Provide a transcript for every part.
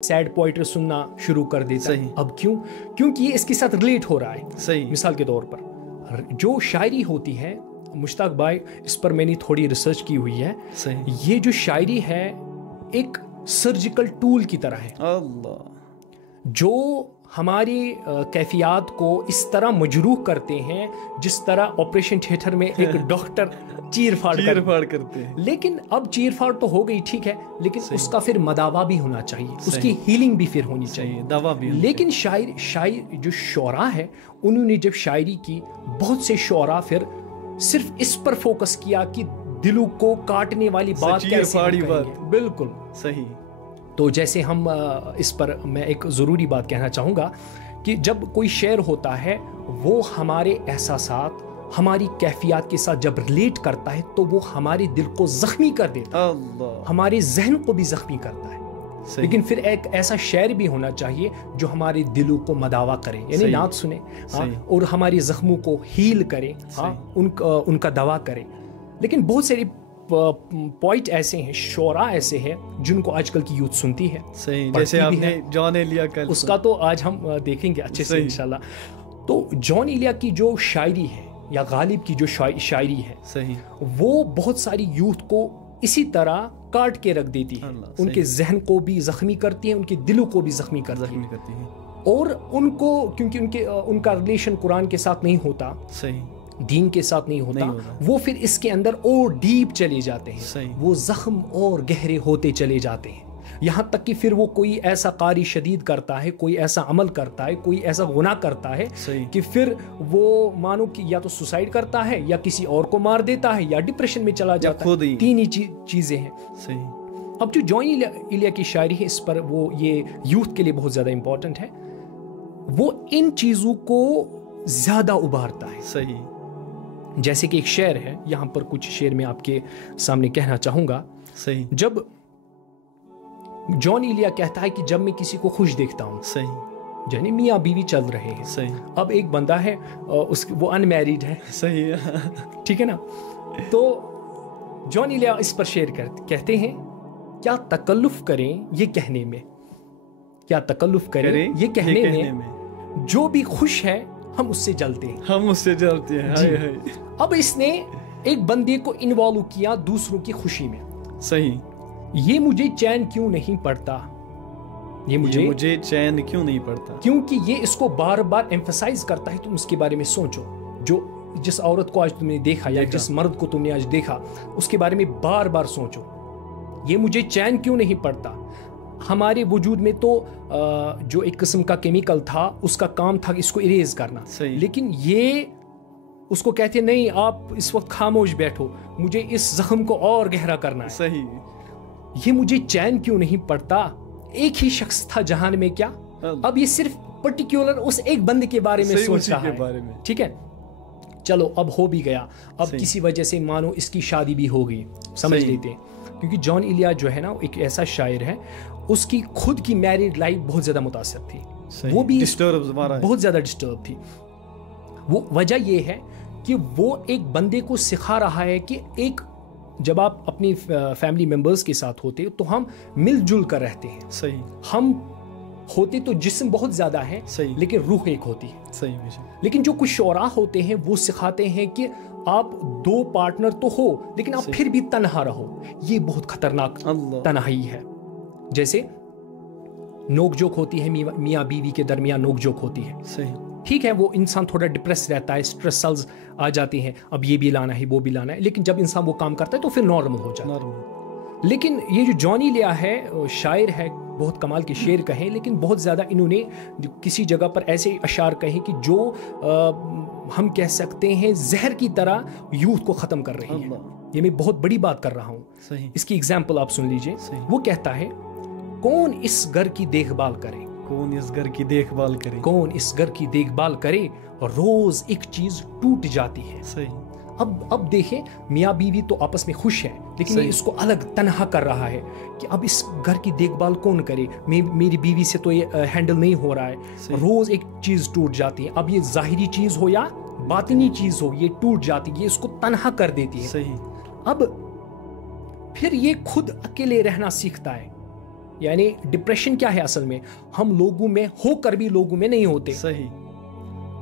Sad poetry سننا شروع کر دیتا ہے. اب کیوں؟ کیونکہ یہ اس کے ساتھ ریلیٹ ہو رہا ہے. مثال کے طور پر جو شاعری ہوتی ہے مشتاق بھائی، اس پر میں نے تھوڑی ریسرچ کی ہوئی ہے. یہ جو شاعری ہے ایک سرجیکل ٹول کی طرح ہے جو ہماری کیفیات کو اس طرح مجروح کرتے ہیں جس طرح آپریشن تھیٹر میں ایک ڈاکٹر چیر پھاڑ کرتے ہیں. لیکن اب چیر پھاڑ تو ہو گئی، ٹھیک ہے، لیکن اس کا پھر مداوا بھی ہونا چاہیے، اس کی ہیلنگ بھی پھر ہونی چاہیے، دوا بھی. لیکن شاعر جو شعراء ہے انہوں نے جب شاعری کی، بہت سے شعراء پھر صرف اس پر فوکس کیا کہ دلوں کو کاٹنے والی بات کیسے ہم کہیں گے. بالکل صحیح. تو جیسے ہم اس پر میں ایک ضروری بات کہنا چاہوں گا کہ جب کوئی شعر ہوتا ہے وہ ہمارے احساسات، ہماری کیفیات کے ساتھ جب ریلیٹ کرتا ہے تو وہ ہمارے دل کو زخمی کر دیتا ہے، ہمارے ذہن کو بھی زخمی کرتا ہے. لیکن پھر ایک ایسا شعر بھی ہونا چاہیے جو ہمارے دلوں کو مداوا کرے، یعنی نعت سنے اور ہمارے زخموں کو ہیل کرے، ان کا دوا کرے. لیکن بہت ساری پوائٹ ایسے ہیں، شعراء ایسے ہیں جن کو آج کل کی یوتھ سنتی ہے. جیسے آپ نے جان ایلیا کا، اس کا تو آج ہم دیکھیں گے اچھے سے انشاءاللہ. تو جان ایلیا کی جو شاعری ہے یا غالب کی جو شاعری ہے وہ بہت ساری یوتھ کو اسی طرح کاٹ کے رکھ دیتی ہے، ان کے ذہن کو بھی زخمی کرتی ہے، ان کے دلوں کو بھی زخمی کرتی ہے. اور ان کو کیونکہ ان کا ریلیشن قرآن کے ساتھ نہیں ہوتا، دین کے ساتھ نہیں ہوتا، وہ پھر اس کے اندر اور ڈیپ چلے جاتے ہیں، وہ زخم اور گہرے ہوتے چلے جاتے ہیں، یہاں تک کہ پھر وہ کوئی ایسا قاری شدید کرتا ہے، کوئی ایسا عمل کرتا ہے، کوئی ایسا گناہ کرتا ہے کہ پھر وہ مانو کہ یا تو سوسائڈ کرتا ہے یا کسی اور کو مار دیتا ہے یا ڈپریشن میں چلا جاتا ہے. تین ہی چیزیں ہیں. اب جو جان ایلیا کی شاعری ہے اس پر وہ یہ یوتھ کے لیے بہت زیادہ امپورٹنٹ ہے، وہ ان چیزوں کو زیادہ ابھارتا ہے. جیسے کہ ایک شعر ہے، یہاں پر کچھ شعر میں آپ کے سامنے کہنا چاہوں گا. جب جان ایلیا کہتا ہے کہ جب میں کسی کو خوش دیکھتا ہوں، یعنی میاں بیوی چل رہے ہیں، اب ایک بندہ ہے وہ ان میریڈ ہے، ٹھیک ہے نا، تو جان ایلیا اس پر شعر کہتے ہیں، کیا تکلف کریں یہ کہنے میں، کیا تکلف کریں یہ کہنے میں، جو بھی خوش ہے ہم اس سے جلتے ہیں. اب اس نے ایک بندے کو انوالو کیا دوسروں کی خوشی میں. یہ مجھے چین کیوں نہیں پڑتا، یہ مجھے چین کیوں نہیں پڑتا، کیونکہ یہ اس کو بار بار ایمفسائز کرتا ہے. تم اس کے بارے میں سوچو، جس عورت کو آج تم نے دیکھا یا جس مرد کو تم نے آج دیکھا اس کے بارے میں بار بار سوچو. یہ مجھے چین کیوں نہیں پڑتا. ہمارے وجود میں تو جو ایک قسم کا کیمیکل تھا اس کا کام تھا اس کو اریز کرنا، لیکن یہ اس کو کہتے نہیں، آپ اس وقت خاموش بیٹھو، مجھے اس زخم کو اور گہرا کرنا ہے. یہ مجھے چین کیوں نہیں پڑتا. ایک ہی شخص تھا جہان میں کیا، اب یہ صرف پرٹیکولر اس ایک بندے کے بارے میں سوچ رہا ہے. ٹھیک ہے، چلو اب ہو بھی گیا، اب کسی وجہ سے مانو اس کی شادی بھی ہو گئی، سمجھ لیتے ہیں. کیونکہ جان ایلیا جو ہے نا ایک ایسا شاعر ہے، اس کی خود کی میریڈ لائف بہت زیادہ متاثر تھی، وہ بھی بہت زیادہ ڈسٹرب تھی. وہ وجہ یہ ہے کہ وہ ایک بندے کو سکھا رہا ہے کہ ایک جب آپ اپنی فیملی ممبرز کے ساتھ ہوتے تو ہم مل جل کر رہتے ہیں. ہم ہوتے تو جسم بہت زیادہ ہے لیکن روح ایک ہوتی ہے. لیکن جو کچھ شعراء ہوتے ہیں وہ سکھاتے ہیں کہ آپ دو پارٹنر تو ہو لیکن آپ پھر بھی تنہا رہو. یہ بہت خطرناک تنہائی ہے. جیسے نوک جوک ہوتی ہے میاں بیوی کے درمیان، نوک جوک ہوتی ہے، ٹھیک ہے، وہ انسان تھوڑا ڈپریس رہتا ہے، اسٹریس سیلز آ جاتی ہیں، اب یہ بھی لانا ہے وہ بھی لانا ہے، لیکن جب انسان وہ کام کرتا ہے تو پھر نارمل ہو جاتا ہے. لیکن یہ جو جان ایلیا ہے شاعر ہے، بہت کمال کے شعر کہیں، لیکن بہت زیادہ انہوں نے کسی جگہ پر ایسے اشعار کہیں کہ جو ہم کہہ سکتے ہیں زہر کی طرح یوتھ کو ختم کر رہی ہے. یہ میں بہت بڑی بات کر رہا ہوں. اس کی ایگزامپل آپ سن لیجئے. وہ کہتا ہے، کون اس گھر کی دیکھ بھال کرے، کون اس گھر کی دیکھ بھال کرے، کون اس گھر کی دیکھ بھال کرے، روز ایک چیز ٹوٹ جاتی ہے. اب دیکھیں میاں بیوی تو آپس میں خوش ہیں لیکن یہ اس کو الگ تنہا کر رہا ہے کہ اب اس گھر کی دیکھ بھال کون کرے، میری بیوی سے تو یہ ہینڈل نہیں ہو رہا ہے، روز ایک چیز ٹوٹ جاتی ہے. اب یہ ظاہری چیز ہو یا باطنی چیز ہو، یہ ٹوٹ جاتی ہے، یہ اس کو تنہا کر دیتی ہے. اب پھر یہ خود اکیلے رہنا سیکھتا ہے. یعنی ڈپریشن کیا ہے اصل میں؟ ہم لوگوں میں ہو کر بھی لوگوں میں نہیں ہوتے. صحیح.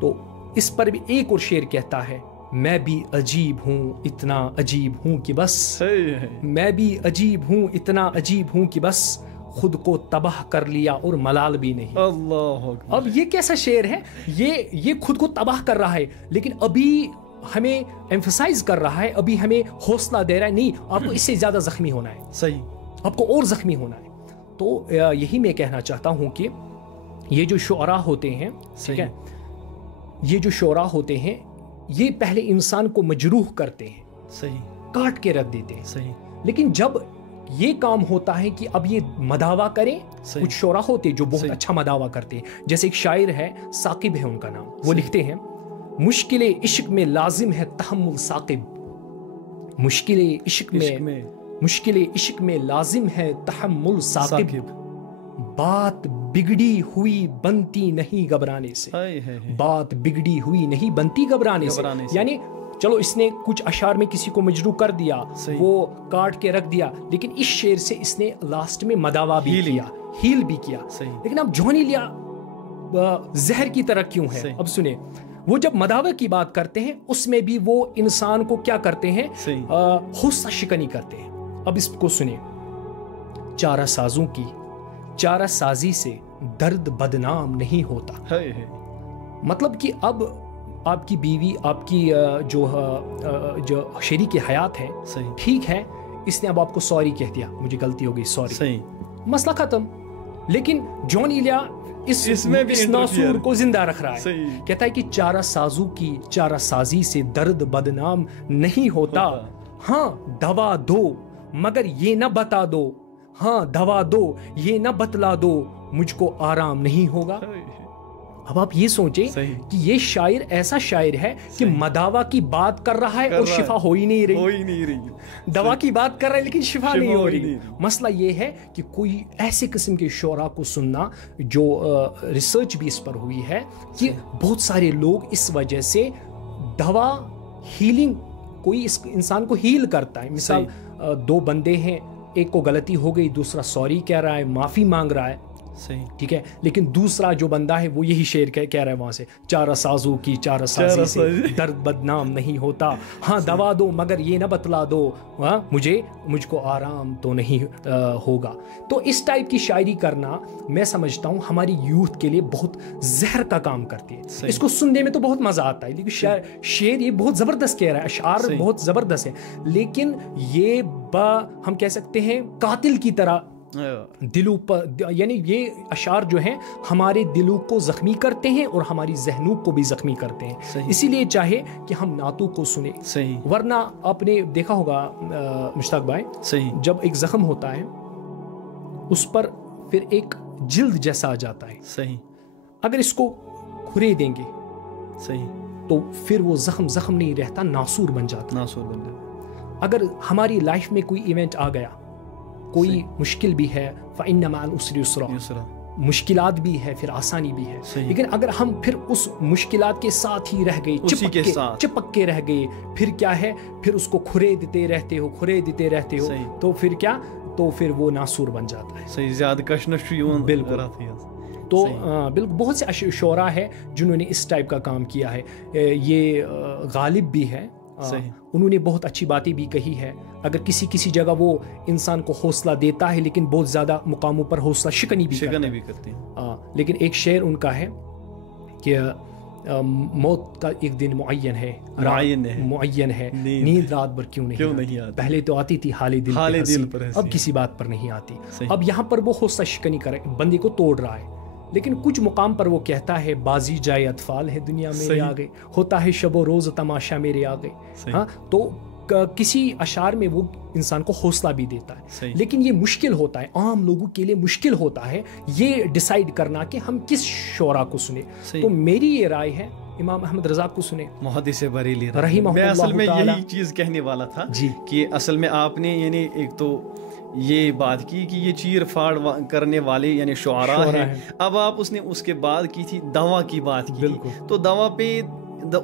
تو اس پر بھی ایک اور شعر کہتا ہے میں بھی عجیب ہوں اتنا عجیب ہوں کہ بس. میں بھی عجیب ہوں اتنا عجیب ہوں کہ بس خود کو تباہ کر لیا اور ملال بھی نہیں. اللہ. اب یہ کیسا شعر ہے؟ یہ خود کو تباہ کر رہا ہے لیکن ابھی ہمیں ایمفسائز کر رہا ہے, ابھی ہمیں حوصلہ دے رہا ہے نہیں آپ کو اس سے زیادہ زخمی ہونا ہے. صحیح. آپ کو اور زخمی ہونا ہے. تو یہی میں کہنا چاہتا ہوں کہ یہ جو شعراء ہوتے ہیں, ٹھیک ہے, یہ جو شعراء ہوتے ہیں یہ پہلے انسان کو مجروح کرتے ہیں. صحیح. کاٹ کے رکھ دیتے ہیں. صحیح. لیکن جب یہ کام ہوتا ہے کہ اب یہ مداوا کریں, کچھ شعراء ہوتے جو بہت اچھا مداوا کرتے ہیں, جیسے ایک شاعر ہے ثاقب ہے ان کا نام, وہ لکھتے ہیں مشکل عشق میں لازم ہے تحمل ثاقب. مشکل عشق میں لازم ہے تحمل ثاقب. بات بگڑی ہوئی بنتی نہیں گھبرانے سے. بات بگڑی ہوئی نہیں بنتی گھبرانے سے. یعنی چلو اس نے کچھ اشعار میں کسی کو مجروح کر دیا, وہ کاٹ کے رکھ دیا, لیکن اس شعر سے اس نے لاسٹ میں مداوا بھی کیا, ہیل بھی کیا. لیکن اب جونی لیا زہر کی طرح کیوں ہے؟ اب سنیں, وہ جب مداوا کی بات کرتے ہیں اس میں بھی وہ انسان کو کیا کرتے ہیں؟ حوصلہ شکنی کرتے ہیں. اب اس کو سنیں, چارہ سازوں کی چارہ سازی سے درد بدنام نہیں ہوتا. مطلب کہ اب آپ کی بیوی, آپ کی جو شریک حیات ہے, ٹھیک ہے, اس نے اب آپ کو سوری کہہ دیا, مجھے غلطی ہو گئی, سوری, مسئلہ ختم. لیکن جون ایلیا اس ناسور کو زندہ رکھ رہا ہے. کہتا ہے کہ چارہ سازوں کی چارہ سازی سے درد بدنام نہیں ہوتا. ہاں دوا دو مگر یہ نہ بتا دو, ہاں دوا دو یہ نہ بتلا دو, مجھ کو آرام نہیں ہوگا. اب آپ یہ سوچیں کہ یہ شاعر ایسا شاعر ہے کہ مداوا کی بات کر رہا ہے اور شفا ہو ہی نہیں رہی. دوا کی بات کر رہا ہے لیکن شفا نہیں ہو رہی. مسئلہ یہ ہے کہ کوئی ایسے قسم کے شعراء کو سننا, جو ریسرچ بھی اس پر ہوئی ہے کہ بہت سارے لوگ اس وجہ سے دوا ہیلنگ, کوئی اس انسان کو ہیل کرتا ہے. مثال دو بندے ہیں, ایک کو غلطی ہو گئی, دوسرا سوری کہہ رہا ہے, معافی مانگ رہا ہے, ٹھیک ہے, لیکن دوسرا جو بندہ ہے وہ یہی شعر کہہ رہا ہے وہاں سے, چارہ سازوں کی چارہ سازی سے درد بدنام نہیں ہوتا. ہاں دوا دو مگر یہ نہ بتلا دو, مجھ کو آرام تو نہیں ہوگا. تو اس ٹائپ کی شاعری کرنا میں سمجھتا ہوں ہماری یوتھ کے لیے بہت زہر کا کام کرتی ہے. اس کو سننے میں تو بہت مزہ آتا ہے, لیکن شعر یہ بہت زبردست کہہ رہا ہے, اشعار بہت زبردست ہے, لیکن یہ ہم کہہ سکتے ہیں قاتل کی طرح دلوں پر, یعنی یہ اشعار جو ہیں ہمارے دلوں کو زخمی کرتے ہیں اور ہماری ذہنوں کو بھی زخمی کرتے ہیں. اسی لیے چاہے کہ ہم نعتوں کو سنیں, ورنہ آپ نے دیکھا ہوگا مشتاق بھائی, جب ایک زخم ہوتا ہے اس پر پھر ایک جلد جیسا آ جاتا ہے, اگر اس کو کھرے دیں گے تو پھر وہ زخم نہیں رہتا, ناسور بن جاتا. اگر ہماری لائف میں کوئی ایونٹ آ گیا, کوئی مشکل بھی ہے, فَإِنَّ مَعَ الْعُسْرِ يُسْرًا, مشکلات بھی ہے پھر آسانی بھی ہے, لیکن اگر ہم پھر اس مشکلات کے ساتھ ہی رہ گئے, چپک کے رہ گئے, پھر کیا ہے, پھر اس کو کھرے دیتے رہتے ہو, تو پھر کیا, تو پھر وہ ناسور بن جاتا ہے. زیادہ کشنش بالکل. تو بالکل بہت سے شعراء ہیں جنہوں نے اس ٹائپ کا کام کیا ہے. یہ غالب بھی ہے, انہوں نے بہت اچھی باتیں بھی کہی ہے. اگر کسی جگہ وہ انسان کو حوصلہ دیتا ہے لیکن بہت زیادہ مقاموں پر حوصلہ شکنی بھی کرتے ہیں. لیکن ایک شعر ان کا ہے کہ موت کا ایک دن معین ہے, نیند رات بھر کیوں نہیں آتی, پہلے تو آتی تھی حال دل پر, اب کسی بات پر نہیں آتی. اب یہاں پر وہ حوصلہ شکنی کرے, بندے کو توڑ رہا ہے, لیکن کچھ مقام پر وہ کہتا ہے بازی جائے اطفال ہے دنیا میرے آگے, ہوتا ہے شب و روز تماشا میرے آگے. ہاں, تو کسی اشعار میں وہ انسان کو حوصلہ بھی دیتا ہے. لیکن یہ مشکل ہوتا ہے, عام لوگوں کے لیے مشکل ہوتا ہے یہ ڈیسائیڈ کرنا کہ ہم کس شعراء کو سنیں. تو میری یہ رائے ہے امام احمد رضا کو سنیں, محدث بریلی رحمہ اللہ. میں اصل میں یہی چیز کہنے والا تھا کہ اصل میں آپ نے یعنی ایک تو یہ بات کی کہ یہ چیر پھاڑ کرنے والے یعنی شعراء ہیں, اب آپ اس کے بعد کی تھی دوا کی بات کی, تو دوا پہ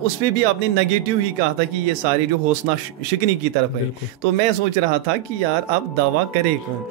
اس پہ بھی آپ نے نیگیٹو ہی کہا تھا کہ یہ سارے جو حوصلہ شکنی کی طرف ہے. تو میں سوچ رہا تھا کہ یار اب دوا کرے کون,